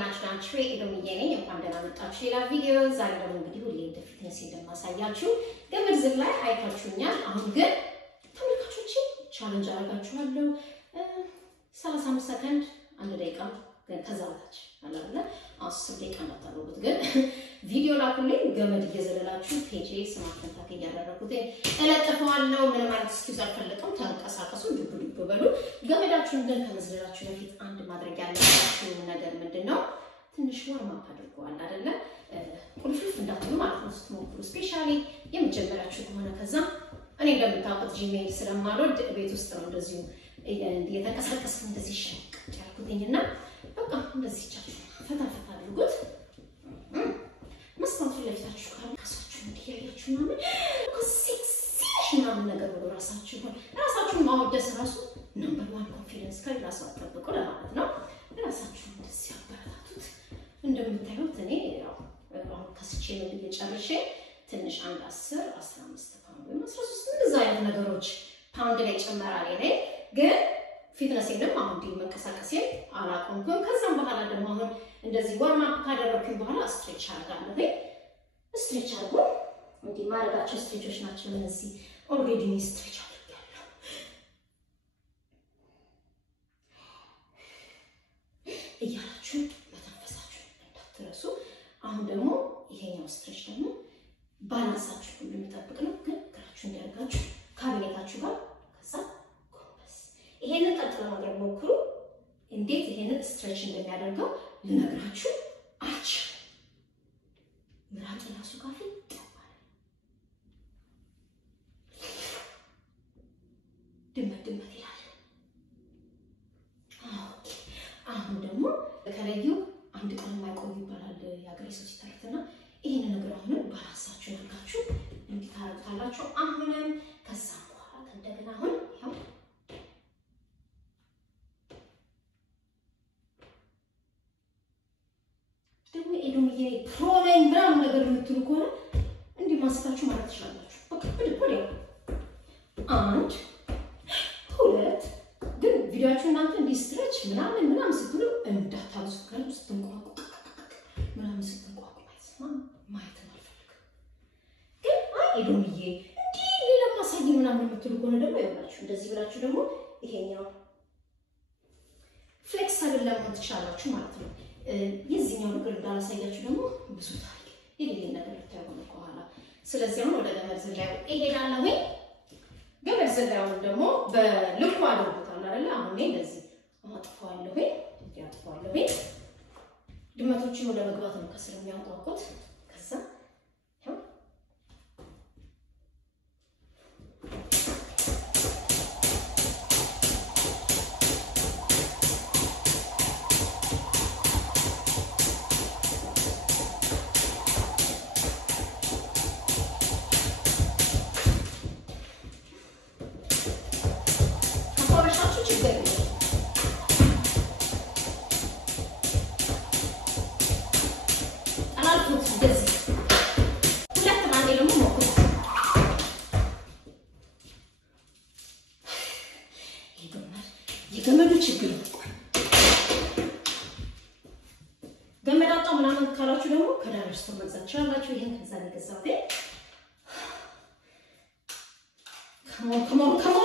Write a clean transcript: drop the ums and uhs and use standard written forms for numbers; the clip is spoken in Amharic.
ናቹራል ትሬ ኢዶሚየኔ እንኳን ደህና መጣችሁ ሌላ ቪዲዮ ዛሬ ደግሞ እንግዲህ ሁሌ ፊትነስ እንደማሳያችሁ ገመድ ዝላይ አይታችሁኛል አሁን ግን ተመልካቾቼ ቻሌንጅ አደርጋችኋለሁ 35 ሰከንድ አንድ ደቂቃ ከዛ በታች አላለ 10 ደቂቃ እንዳታረጉት ግን ቪዲዮ ላኩልኝ ገመድ እየዘለላችሁ ፔጄ ስማርት ታክ ያደረኩት እለጥፈዋለሁ ምንም አይነት ስኪዝ አልፈልግም ተንቀሳቀሱ ዱብ በሉ ገመዳችሁን ግን ከመዝለላችሁ በፊት አንድ ማድረግ ያለባችሁ ነገር ምንድነው ትንሽ ዋርም አፕ አድርጓል አይደለ ቁልፍልፍ እንዳትሉ ማለት ነው ስትሞክሩ ስፔሻሊ የመጀመሪያችሁ ከሆነ ከዛ እኔ እንደምታውቁት ጂሜል ስለማልወድ ቤት ውስጥ ነው እንደዚሁ እየተንቀሳቀስኩ እንደዚህ ሸቅ ያልኩትኝና በቃ እንደዚህ ቻችሁ ፈታ አድርጉት መስማት ለፍታችሁ ካሳችሁ እንዲያያችሁ ማለት ኮንሲስተንስ ነገር ወደ ራሳችሁ ማወደስ ራሱ ነምበር 1 ኮንፊደንስ ከራሳችሁ ተጠብቁ ለማለት ነው ራሳችሁ እንደዚህ አባራቱት እንደምታዩት እኔ ያው አሁን ከስቼ ነው እየጨረሼ ትንሽ አንድ 10 15 ፓውንድ ወይ 13 እንደዛ አይነት ነገሮች ፓውንድ ላይ ጨመራል እኔ ግን ፊትነስንም አሁን መንቀሳቀሴ አላቆምኩም ከዛም በኋላ ደግሞ አሁን እንደዚህ ዋርም አፕ ካደረኩኝ በኋላ ስትሬች አደርጋለሁ ስትሬች አድርጎ እንዲህ ማድረጋቸው ስትሬቾች ናቸው እነዚህ ኦልሬዲ ስትሬች አድርጋለሁ እያላችሁ መተንፈሳችሁ እንዳትረሱ አሁን ደግሞ ይሄኛው ስትሬች ደግሞ ባላንሳችሁ ሁሉ የሚጠብቅ ነው ግን እግራችሁ እንዲያርጋችሁ ካቢኔታችሁ ጋር ከዛ ይሄንን ቀጥሎ ማድረግ ሞክሩ እንዴት ይሄንን ስትሬች እንደሚያደርገው ልነግራችሁ አልችልም ምራቅ ራሱ ጋር ይጣባል ድመት ይላል አሁን ደግሞ ከለዩ አንድ ቀን ማይቆይ ይባላል ያገሬ ሰው ሲተርፍና ይሄንን ነገር አሁን ባላንሳችሁ ያርጋችሁ እንዲታረጋላችሁ አሁንም ከዛ በኋላ እንደገና አሁን ያው ኢዶሚዬ ፕሮነኝ ምናምን ነገር የምትሉ ከሆነ እንዲህ ማስታችሁ ማለት ትችላላችሁ ኦኬ ወዲያ አንድ ሁለት ግን ቪዲዮአችሁ እናንተ እንዲህ ስትሬች ምናምን ስትሉ እንዳታውሱ ካሉ ስትንቋቁ ምናምን ስትንቋቁ ማየት አልፈልግም ግን ኢዶሚዬ እንዲህ ሌላ ማሳይ ምናምን የምትሉ ከሆነ ደግሞ ይኸውላችሁ እንደዚህ ብላችሁ ደግሞ ይሄኛው ፍሌክሲብል ለመሆን ትችላላችሁ ማለት ነው የዚህኛው ነገር እንዳላሳያችሁ ደግሞ ብዙ ታሪክ የሌለ ነገር ታያውቁ ከኋላ ስለዚህ አሁን ወደ ገመድ ዝላዩ እሄዳለሁ ገመድ ዝላዩን ደግሞ በልኩ አድርጉታል አይደል አሁን እንደዚህ አጥፋለሁ ያጥፋለሁ ድመቶችን ወደ መግባት ነው ከስር የሚያውቁት ከዛ ገመዱ ችግር ነው ገመዳጣው ምናምን ካላችሁ ደግሞ ከዳርስ ተመዛች አላችሁ ይሄን ከዛ ለገዛው ከሞን